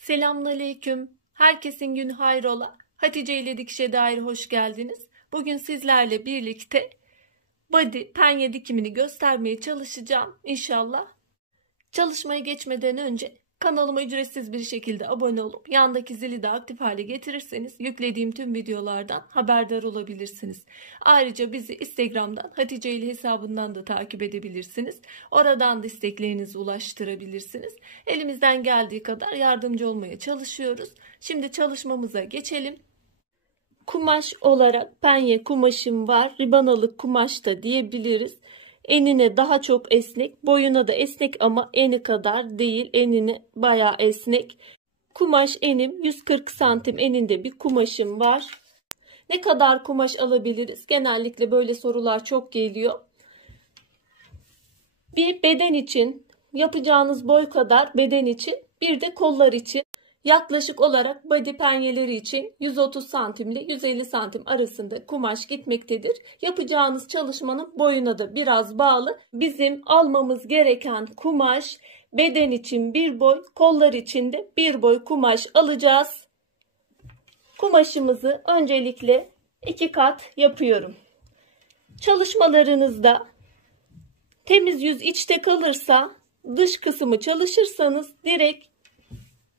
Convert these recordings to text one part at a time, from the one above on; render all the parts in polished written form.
Selamünaleyküm. Herkesin günü hayrola. Hatice ile dikişe dair hoş geldiniz. Bugün sizlerle birlikte body penye dikimini göstermeye çalışacağım inşallah. Çalışmaya geçmeden önce kanalıma ücretsiz bir şekilde abone olup yandaki zili de aktif hale getirirseniz yüklediğim tüm videolardan haberdar olabilirsiniz. Ayrıca bizi Instagram'dan Hatice ile hesabından da takip edebilirsiniz. Oradan da isteklerinizi ulaştırabilirsiniz. Elimizden geldiği kadar yardımcı olmaya çalışıyoruz. Şimdi çalışmamıza geçelim. Kumaş olarak penye kumaşım var. Ribanalık kumaş da diyebiliriz. Enine daha çok esnek, boyuna da esnek ama eni kadar değil. Enine bayağı esnek. Kumaş enim 140 santim eninde bir kumaşım var. Ne kadar kumaş alabiliriz? Genellikle böyle sorular çok geliyor. Bir beden için yapacağınız boy kadar beden için, bir de kollar için. Yaklaşık olarak body penyeleri için 130 santim ile 150 santim arasında kumaş gitmektedir. Yapacağınız çalışmanın boyuna da biraz bağlı. Bizim almamız gereken kumaş beden için bir boy, kollar için de bir boy kumaş alacağız. Kumaşımızı öncelikle 2 kat yapıyorum. Çalışmalarınızda temiz yüz içte kalırsa, dış kısmı çalışırsanız direkt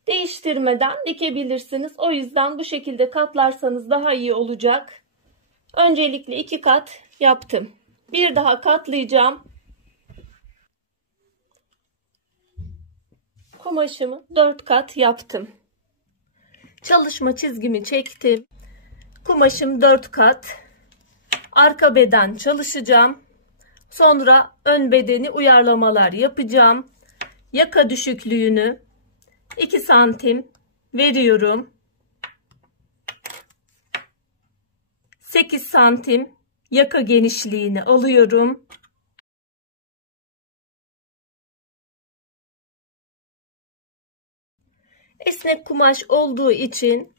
değiştirmeden dikebilirsiniz. O yüzden bu şekilde katlarsanız daha iyi olacak. Öncelikle 2 kat yaptım. Bir daha katlayacağım. Kumaşımı 4 kat yaptım. Çalışma çizgimi çektim. Kumaşım 4 kat. Arka beden çalışacağım. Sonra ön bedeni uyarlamalar yapacağım. Yaka düşüklüğünü 2 santim veriyorum. 8 santim yaka genişliğini alıyorum. Esnek kumaş olduğu için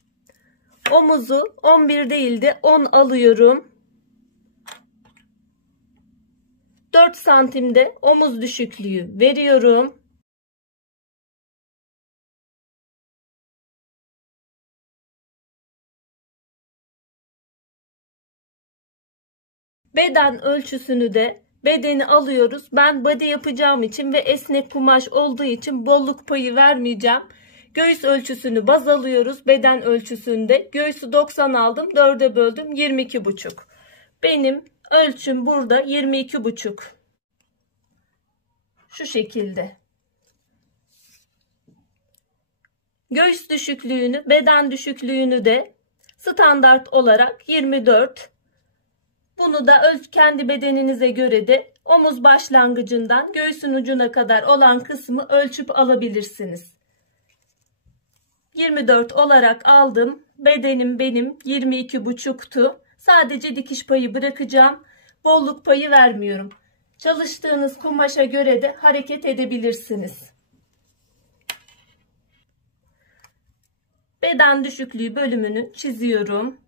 omuzu 11 değil de 10 alıyorum. 4 santimde omuz düşüklüğü veriyorum. Beden ölçüsünü de bedeni alıyoruz. Ben body yapacağım için ve esnek kumaş olduğu için bolluk payı vermeyeceğim. Göğüs ölçüsünü baz alıyoruz. Beden ölçüsünde göğsü 90 aldım. 4'e böldüm 22,5. Benim ölçüm burada 22,5. Şu şekilde. Göğüs düşüklüğünü, beden düşüklüğünü de standart olarak 24. Bunu da kendi bedeninize göre de omuz başlangıcından göğsün ucuna kadar olan kısmı ölçüp alabilirsiniz. 24 olarak aldım. Bedenim benim 22,5'tu. Sadece dikiş payı bırakacağım. Bolluk payı vermiyorum. Çalıştığınız kumaşa göre de hareket edebilirsiniz. Beden düşüklüğü bölümünü çiziyorum.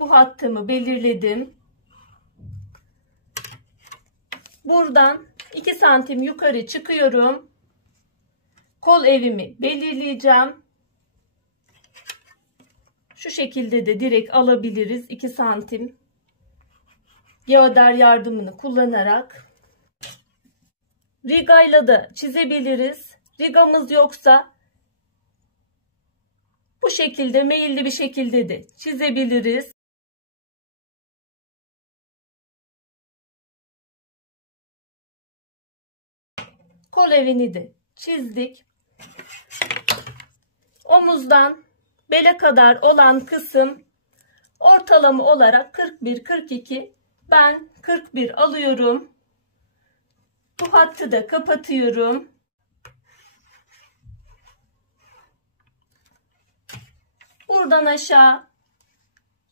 Bu hattımı belirledim. Buradan 2 santim yukarı çıkıyorum. Kol evimi belirleyeceğim. Şu şekilde de direkt alabiliriz. 2 santim. Geoder yardımını kullanarak. Rigayla da çizebiliriz. Rigamız yoksa bu şekilde meyilli bir şekilde de çizebiliriz. Kol evini de çizdik. Omuzdan bele kadar olan kısım ortalama olarak 41-42. Ben 41 alıyorum. Bu hattı da kapatıyorum. Buradan aşağı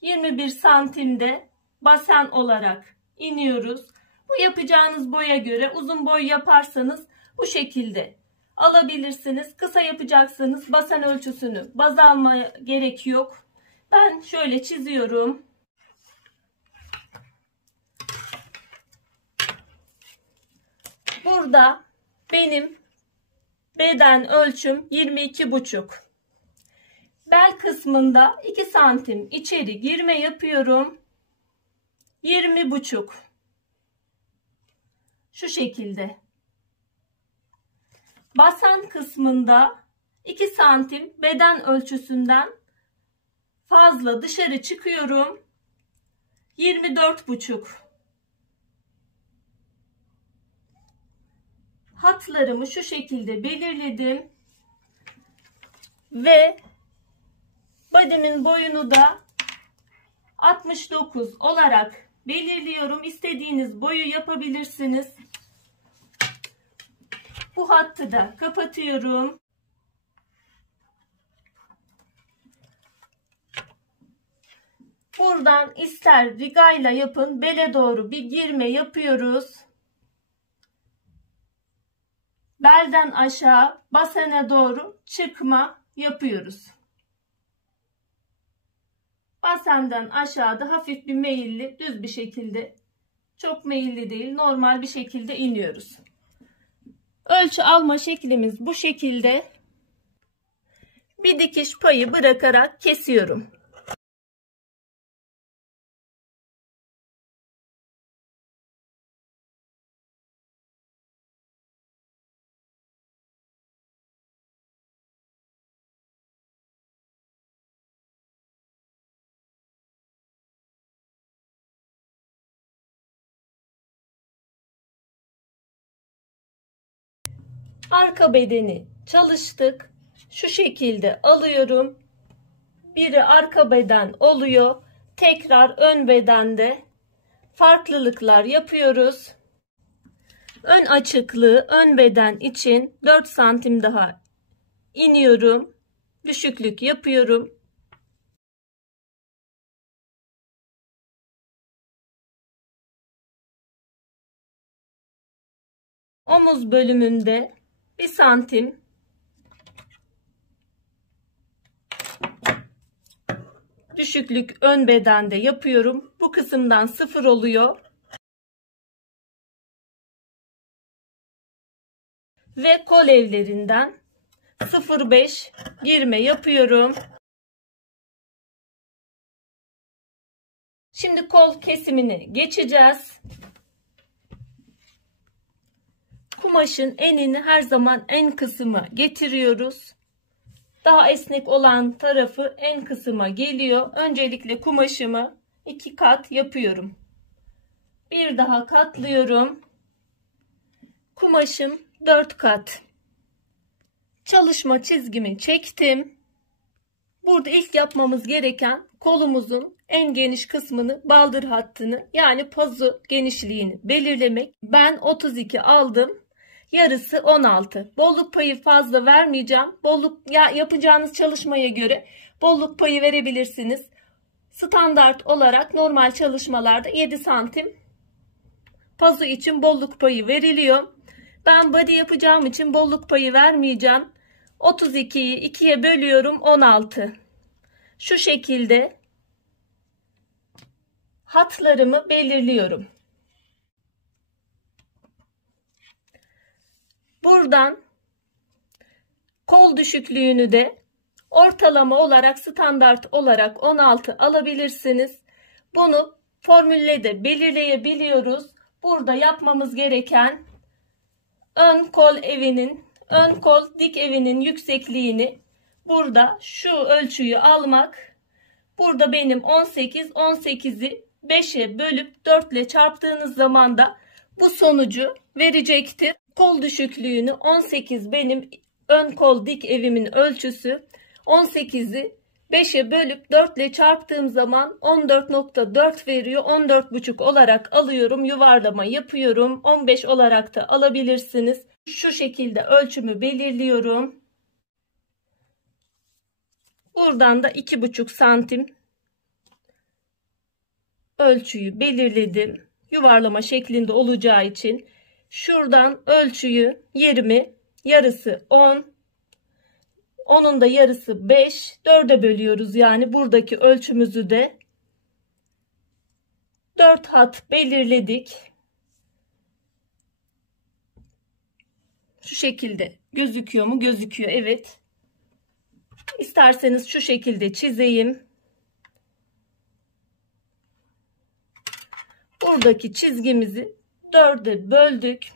21 santimde basen olarak iniyoruz. Bu yapacağınız boya göre uzun boy yaparsanız bu şekilde alabilirsiniz. Kısa yapacaksanız basen ölçüsünü baz almaya gerek yok. Ben şöyle çiziyorum. Burada benim Beden ölçüm 22,5. Bel kısmında 2 santim içeri girme yapıyorum. 20,5. Şu şekilde. Basen kısmında 2 santim beden ölçüsünden fazla dışarı çıkıyorum. 24,5. Hatlarımı şu şekilde belirledim. Ve body'min boyunu da 69 olarak belirliyorum. İstediğiniz boyu yapabilirsiniz. Bu hattı da kapatıyorum. Buradan ister rigayla yapın, bele doğru bir girme yapıyoruz. Belden aşağı basene doğru çıkma yapıyoruz. Basenden aşağıda hafif bir meyilli, düz bir şekilde, çok meyilli değil, normal bir şekilde iniyoruz. Ölçü alma şeklimiz bu şekilde. Bir dikiş payı bırakarak kesiyorum. Arka bedeni çalıştık. Şu şekilde alıyorum. Biri arka beden oluyor. Tekrar ön bedende farklılıklar yapıyoruz. Ön açıklığı ön beden için 4 santim daha iniyorum. Düşüklük yapıyorum. Omuz bölümünde 1 santim düşüklük ön bedende yapıyorum. Bu kısımdan 0 oluyor. Ve kol evlerinden 0,5 girme yapıyorum. Şimdi kol kesimini geçeceğiz. Kumaşın enini her zaman en kısma getiriyoruz. Daha esnek olan tarafı en kısma geliyor. Öncelikle kumaşımı 2 kat yapıyorum. Bir daha katlıyorum. Kumaşım 4 kat. Çalışma çizgimi çektim. Burada ilk yapmamız gereken kolumuzun en geniş kısmını, baldır hattını, yani pazu genişliğini belirlemek. Ben 32 aldım. Yarısı 16. Bolluk payı fazla vermeyeceğim. Yapacağınız çalışmaya göre bolluk payı verebilirsiniz. Standart olarak normal çalışmalarda 7 santim pazu için bolluk payı veriliyor. Ben body yapacağım için bolluk payı vermeyeceğim. 32'yi 2'ye bölüyorum, 16. Şu şekilde hatlarımı belirliyorum. Buradan kol düşüklüğünü de ortalama olarak, standart olarak 16 alabilirsiniz. Bunu formülle de belirleyebiliyoruz. Burada yapmamız gereken ön kol dik evinin yüksekliğini burada şu ölçüyü almak. Burada benim 18, 18'i 5'e bölüp 4 ile çarptığınız zaman da bu sonucu verecektir. Kol düşüklüğünü 18 benim ön kol dik evimin ölçüsü. 18'i 5'e bölüp 4 ile çarptığım zaman 14,4 veriyor. 14,5 olarak alıyorum. Yuvarlama yapıyorum. 15 olarak da alabilirsiniz. Şu şekilde ölçümü belirliyorum. Buradan da 2,5 santim ölçüyü belirledim. Yuvarlama şeklinde olacağı için şuradan ölçüyü, yerimi, yarısı 10, onun da yarısı 5, 4'e bölüyoruz. Yani buradaki ölçümüzü de 4 hat belirledik. Şu şekilde Gözüküyor mu? Gözüküyor. Evet. İsterseniz şu şekilde çizeyim. Buradaki çizgimizi 4'e böldük.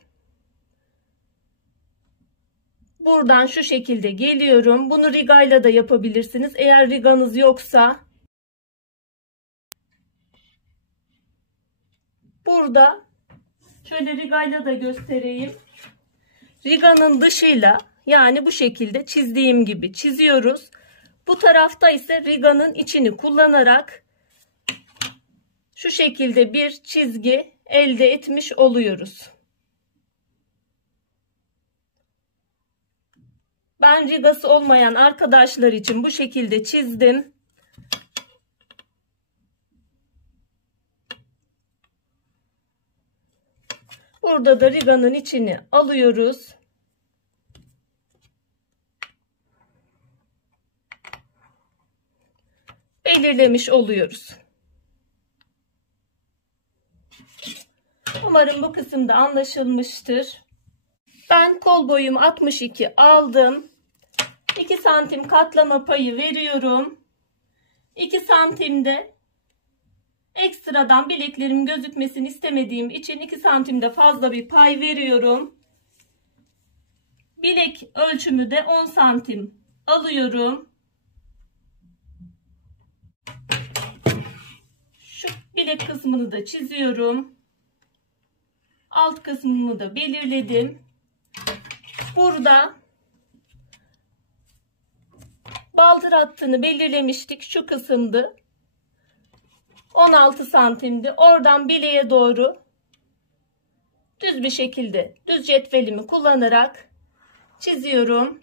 Buradan şu şekilde geliyorum. Bunu rigayla da yapabilirsiniz. Eğer riganız yoksa burada şöyle rigayla da göstereyim. Riganın dışıyla, yani bu şekilde çizdiğim gibi çiziyoruz. Bu tarafta ise riganın içini kullanarak şu şekilde bir çizgi elde etmiş oluyoruz. Ben rigası olmayan arkadaşlar için bu şekilde çizdim. Burada da riganın içini alıyoruz. Belirlemiş oluyoruz. Umarım bu kısımda anlaşılmıştır. Ben kol boyum 62 aldım. 2 santim katlama payı veriyorum. 2 santimde ekstradan bileklerim gözükmesini istemediğim için 2 santimde fazla bir pay veriyorum. Bilek ölçümü de 10 santim alıyorum. Şu bilek kısmını da çiziyorum. Alt kısmını da belirledim. Burada baldır hattını belirlemiştik. Şu kısımdı. 16 santimdi. Oradan bileğe doğru düz bir şekilde düz cetvelimi kullanarak çiziyorum.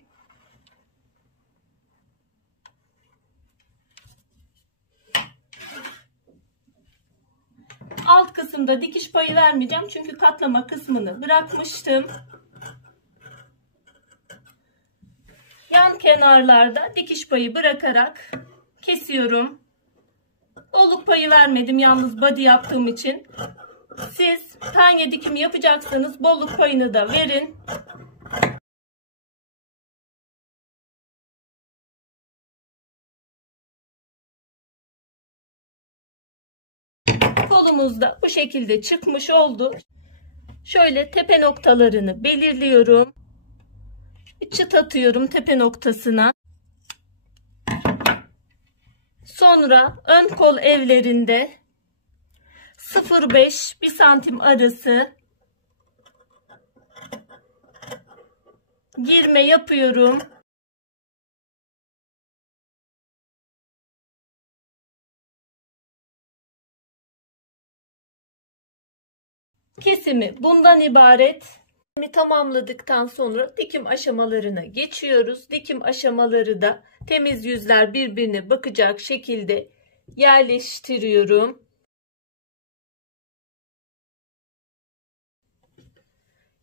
Alt kısımda dikiş payı vermeyeceğim. Çünkü katlama kısmını bırakmıştım. Yan kenarlarda dikiş payı bırakarak kesiyorum. Bolluk payı vermedim yalnız body yaptığım için. Siz penye dikimi yapacaksanız bolluk payını da verin. Kolumuz da bu şekilde çıkmış oldu. Şöyle tepe noktalarını belirliyorum. Bir çıt atıyorum tepe noktasına. Sonra ön kol evlerinde 0,5-1 santim arası girme yapıyorum. Kesimi bundan ibaret. Tamamladıktan sonra dikim aşamalarına geçiyoruz. Dikim aşamaları da temiz yüzler birbirine bakacak şekilde yerleştiriyorum.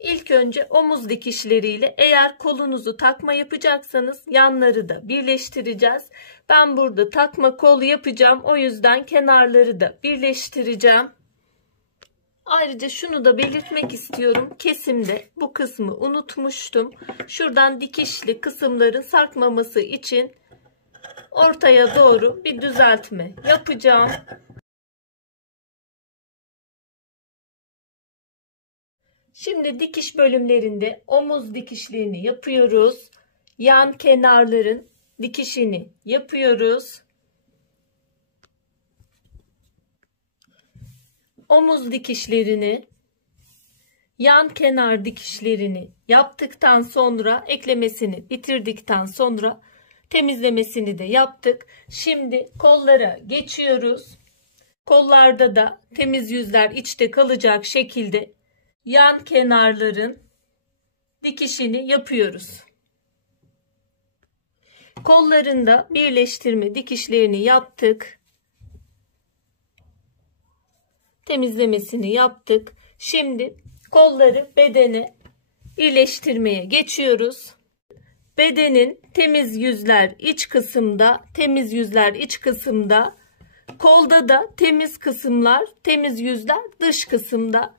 İlk önce omuz dikişleriyle, eğer kolunuzu takma yapacaksanız yanları da birleştireceğiz. Ben burada takma kol yapacağım. O yüzden kenarları da birleştireceğim. Ayrıca şunu da belirtmek istiyorum. Kesimde bu kısmı unutmuştum. Şuradan dikişli kısımların sarkmaması için ortaya doğru bir düzeltme yapacağım. Şimdi dikiş bölümlerinde omuz dikişlerini yapıyoruz. Yan kenarların dikişini yapıyoruz. Omuz dikişlerini, yan kenar dikişlerini yaptıktan sonra, eklemesini bitirdikten sonra temizlemesini de yaptık. Şimdi kollara geçiyoruz. Kollarda da temiz yüzler içte kalacak şekilde yan kenarların dikişini yapıyoruz. Kollarında birleştirme dikişlerini yaptık. Temizlemesini yaptık. Şimdi kolları bedene birleştirmeye geçiyoruz. Bedenin temiz yüzler iç kısımda, kolda da temiz yüzler dış kısımda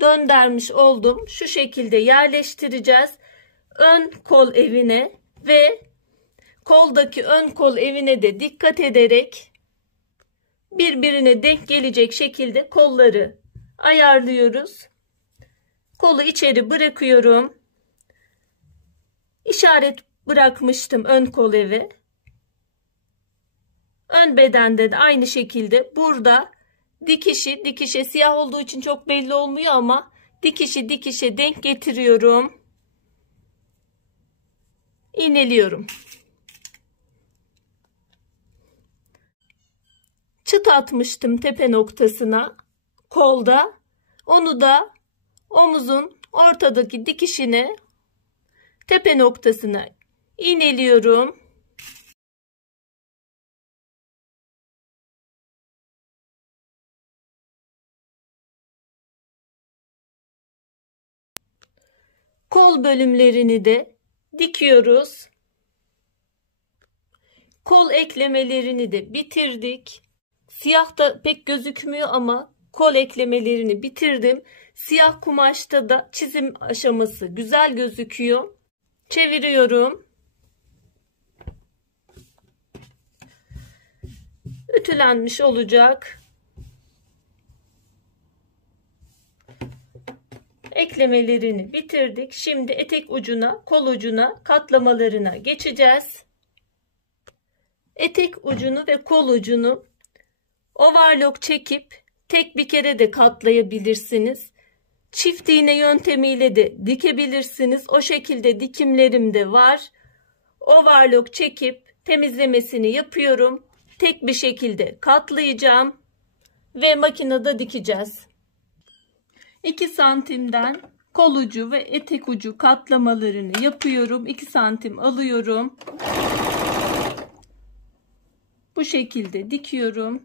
döndürmüş oldum. Şu şekilde yerleştireceğiz. ön kol evine ve koldaki ön kol evine de dikkat ederek birbirine denk gelecek şekilde kolları ayarlıyoruz. Kolu içeri bırakıyorum. İşaret bırakmıştım ön kol evi. Ön bedende de aynı şekilde burada dikişe siyah olduğu için çok belli olmuyor ama dikişe denk getiriyorum. İğneliyorum. Çıt atmıştım tepe noktasına kolda. Onu da omuzun ortadaki dikişine tepe noktasına iğneliyorum. Kol bölümlerini de dikiyoruz. Kol eklemelerini de bitirdik. Siyah da pek gözükmüyor ama kol eklemelerini bitirdim. Siyah kumaşta da çizim aşaması güzel gözüküyor. Çeviriyorum. Ütülenmiş olacak. Eklemelerini bitirdik. Şimdi etek ucuna, kol ucuna, katlamalarına geçeceğiz. Etek ucunu ve kol ucunu overlock çekip tek bir kere de katlayabilirsiniz. Çift iğne yöntemiyle de dikebilirsiniz. O şekilde dikimlerim de var. Overlock çekip temizlemesini yapıyorum. Tek bir şekilde katlayacağım ve makinede dikeceğiz. 2 santimden kol ucu ve etek ucu katlamalarını yapıyorum. 2 santim alıyorum. Bu şekilde dikiyorum.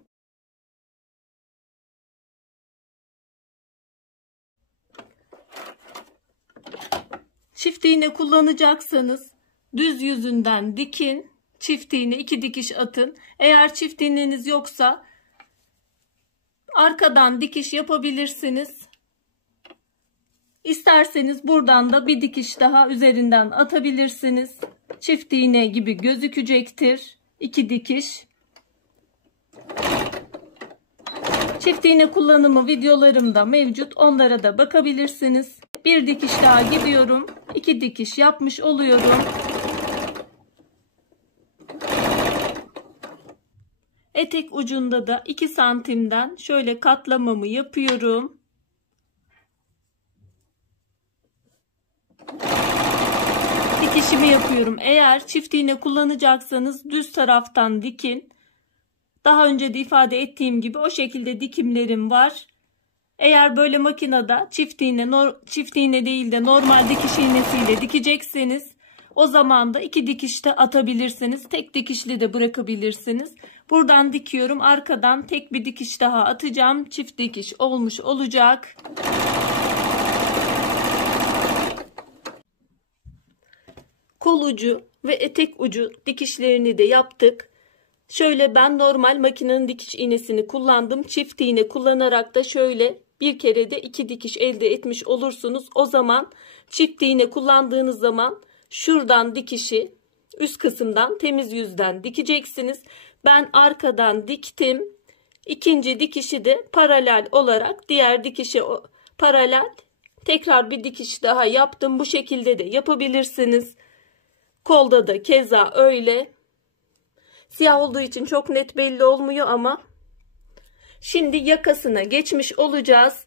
Çift iğne kullanacaksanız düz yüzünden dikin. Çift iğne 2 dikiş atın. Eğer çift iğneniz yoksa arkadan dikiş yapabilirsiniz. İsterseniz buradan da bir dikiş daha üzerinden atabilirsiniz. Çift iğne gibi gözükecektir. 2 dikiş. Çift iğne kullanımı videolarımda mevcut. Onlara da bakabilirsiniz. Bir dikiş daha gidiyorum. 2 dikiş yapmış oluyorum. Etek ucunda da 2 santimden şöyle katlamamı yapıyorum. Dikişimi yapıyorum. Eğer çift iğne kullanacaksanız düz taraftan dikin. Daha önce de ifade ettiğim gibi o şekilde dikimlerim var. Eğer böyle makinede çift iğne değil de normal dikiş iğnesiyle dikecekseniz o zaman da 2 dikiş de atabilirsiniz. Tek dikişli de bırakabilirsiniz. Buradan dikiyorum. Arkadan tek bir dikiş daha atacağım. Çift dikiş olmuş olacak. Kol ucu ve etek ucu dikişlerini de yaptık. Şöyle ben normal makinenin dikiş iğnesini kullandım. Çift iğne kullanarak da şöyle bir kere de 2 dikiş elde etmiş olursunuz. O zaman çift iğne kullandığınız zaman şuradan dikişi üst kısımdan temiz yüzden dikeceksiniz. Ben arkadan diktim. İkinci dikişi de paralel olarak diğer dikişe paralel tekrar bir dikiş daha yaptım. Bu şekilde de yapabilirsiniz. Kolda da keza öyle. Siyah olduğu için çok net belli olmuyor ama şimdi yakasına geçmiş olacağız.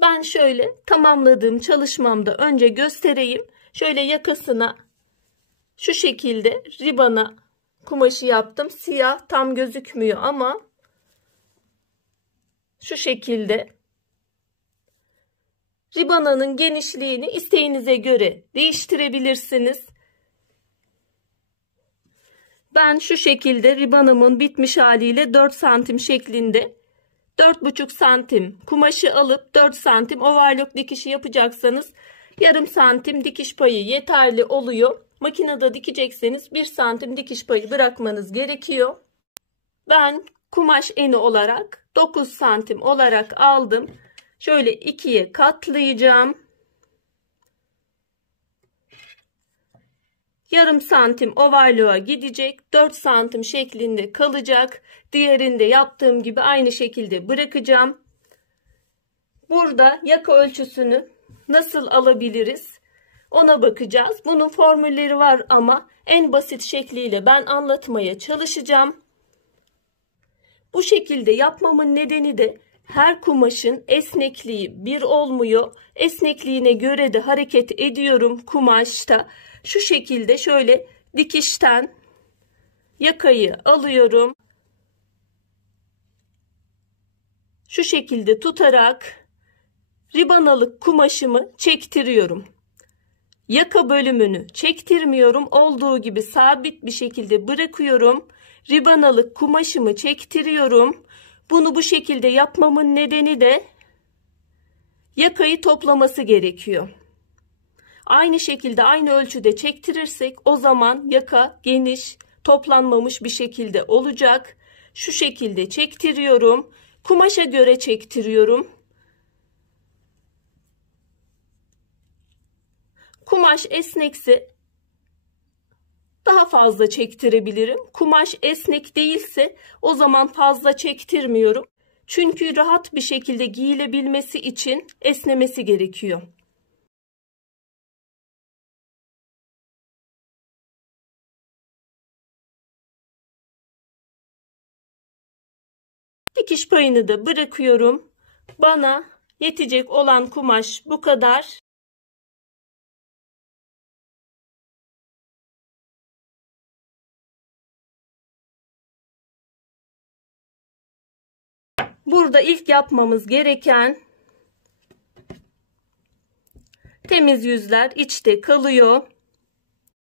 Ben şöyle tamamladığım çalışmamda önce göstereyim. Şöyle yakasına şu şekilde ribana kumaşı yaptım. Siyah tam gözükmüyor ama şu şekilde ribananın genişliğini isteğinize göre değiştirebilirsiniz. Ben şu şekilde ribanımın bitmiş haliyle 4 santim şeklinde 4,5 santim kumaşı alıp 4 santim overlock dikişi yapacaksanız yarım santim dikiş payı yeterli oluyor. Makinede dikecekseniz 1 santim dikiş payı bırakmanız gerekiyor. Ben kumaş eni olarak 9 santim olarak aldım. Şöyle ikiye katlayacağım. Yarım santim ovarlığa gidecek. 4 santim şeklinde kalacak. Diğerinde yaptığım gibi aynı şekilde bırakacağım. Burada yaka ölçüsünü nasıl alabiliriz? Ona bakacağız. Bunun formülleri var ama en basit şekliyle ben anlatmaya çalışacağım. Bu şekilde yapmamın nedeni de her kumaşın esnekliği bir olmuyor. Esnekliğine göre de hareket ediyorum kumaşta. Şu şekilde şöyle dikişten yakayı alıyorum. Şu şekilde tutarak ribanalık kumaşımı çektiriyorum. Yaka bölümünü çektirmiyorum. Olduğu gibi sabit bir şekilde bırakıyorum. Ribanalık kumaşımı çektiriyorum. Bunu bu şekilde yapmamın nedeni de yakayı toplaması gerekiyor. Aynı şekilde aynı ölçüde çektirirsek o zaman yaka geniş, toplanmamış bir şekilde olacak. Şu şekilde çektiriyorum. Kumaşa göre çektiriyorum. Kumaş esnekse daha fazla çektirebilirim. Kumaş esnek değilse o zaman fazla çektirmiyorum. Çünkü rahat bir şekilde giyilebilmesi için esnemesi gerekiyor. Dikiş payını da bırakıyorum. Bana yetecek olan kumaş bu kadar. Burada ilk yapmamız gereken temiz yüzler içte kalıyor.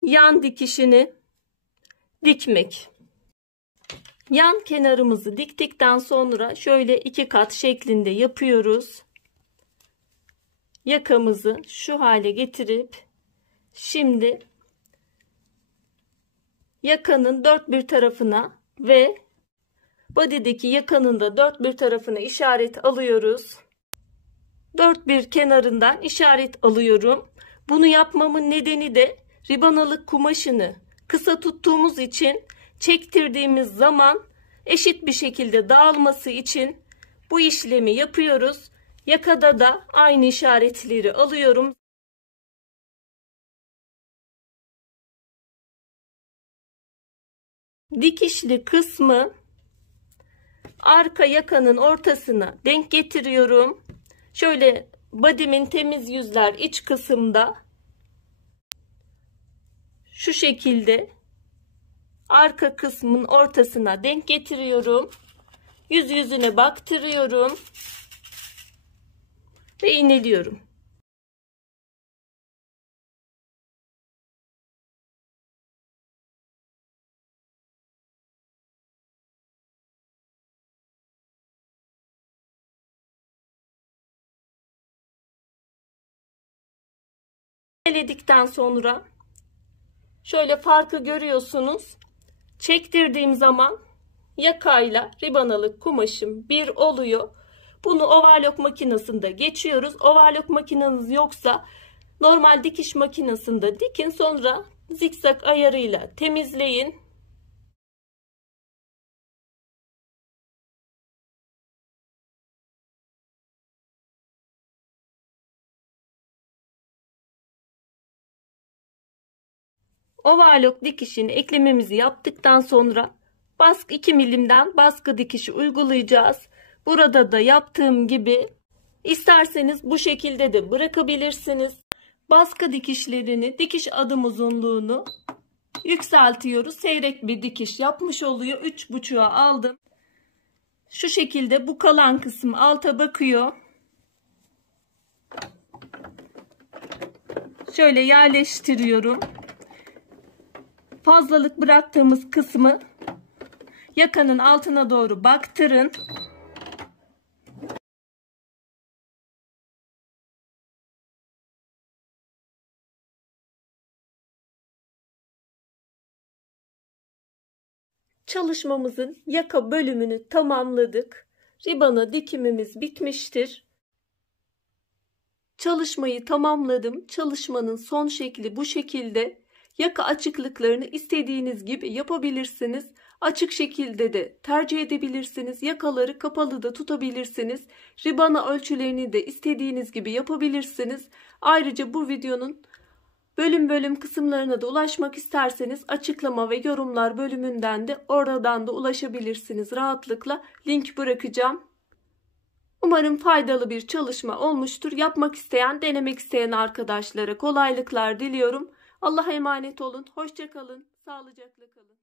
Yan dikişini dikmek. Yan kenarımızı diktikten sonra şöyle 2 kat şeklinde yapıyoruz. Yakamızı şu hale getirip şimdi yakanın dört bir tarafına ve body'deki yakanın da dört bir tarafına işaret alıyoruz. Dört bir kenarından işaret alıyorum. Bunu yapmamın nedeni de ribanalık kumaşını kısa tuttuğumuz için çektirdiğimiz zaman eşit bir şekilde dağılması için bu işlemi yapıyoruz. Yakada da aynı işaretleri alıyorum. Dikişli kısmı arka yakanın ortasına denk getiriyorum. Şöyle body'min temiz yüzler iç kısımda şu şekilde arka kısmın ortasına denk getiriyorum. Yüz yüzüne baktırıyorum ve iğneliyorum. İğneledikten sonra şöyle farkı görüyorsunuz. Çektirdiğim zaman yakayla ribanalık kumaşım bir oluyor. Bunu overlock makinesinde geçiyoruz. Overlock makineniz yoksa normal dikiş makinesinde dikin, sonra zikzak ayarıyla temizleyin. Overlock dikişini eklememizi yaptıktan sonra baskı 2 milimden baskı dikişi uygulayacağız. Burada da yaptığım gibi isterseniz bu şekilde de bırakabilirsiniz. Baskı dikişlerini, dikiş adım uzunluğunu yükseltiyoruz. Seyrek bir dikiş yapmış oluyor. 3,5'a aldım. Şu şekilde bu kalan kısım alta bakıyor. Şöyle yerleştiriyorum. Fazlalık bıraktığımız kısmı yakanın altına doğru baktırın. Çalışmamızın yaka bölümünü tamamladık. Ribana dikimimiz bitmiştir. Çalışmayı tamamladım. Çalışmanın son şekli bu şekilde. Yaka açıklıklarını istediğiniz gibi yapabilirsiniz. Açık şekilde de tercih edebilirsiniz. Yakaları kapalı da tutabilirsiniz. Ribana ölçülerini de istediğiniz gibi yapabilirsiniz. Ayrıca bu videonun bölüm bölüm kısımlarına da ulaşmak isterseniz açıklama ve yorumlar bölümünden de oradan da ulaşabilirsiniz rahatlıkla. Link bırakacağım. Umarım faydalı bir çalışma olmuştur. Yapmak isteyen, denemek isteyen arkadaşlara kolaylıklar diliyorum. Allah'a emanet olun. Hoşça kalın. Sağlıcakla kalın.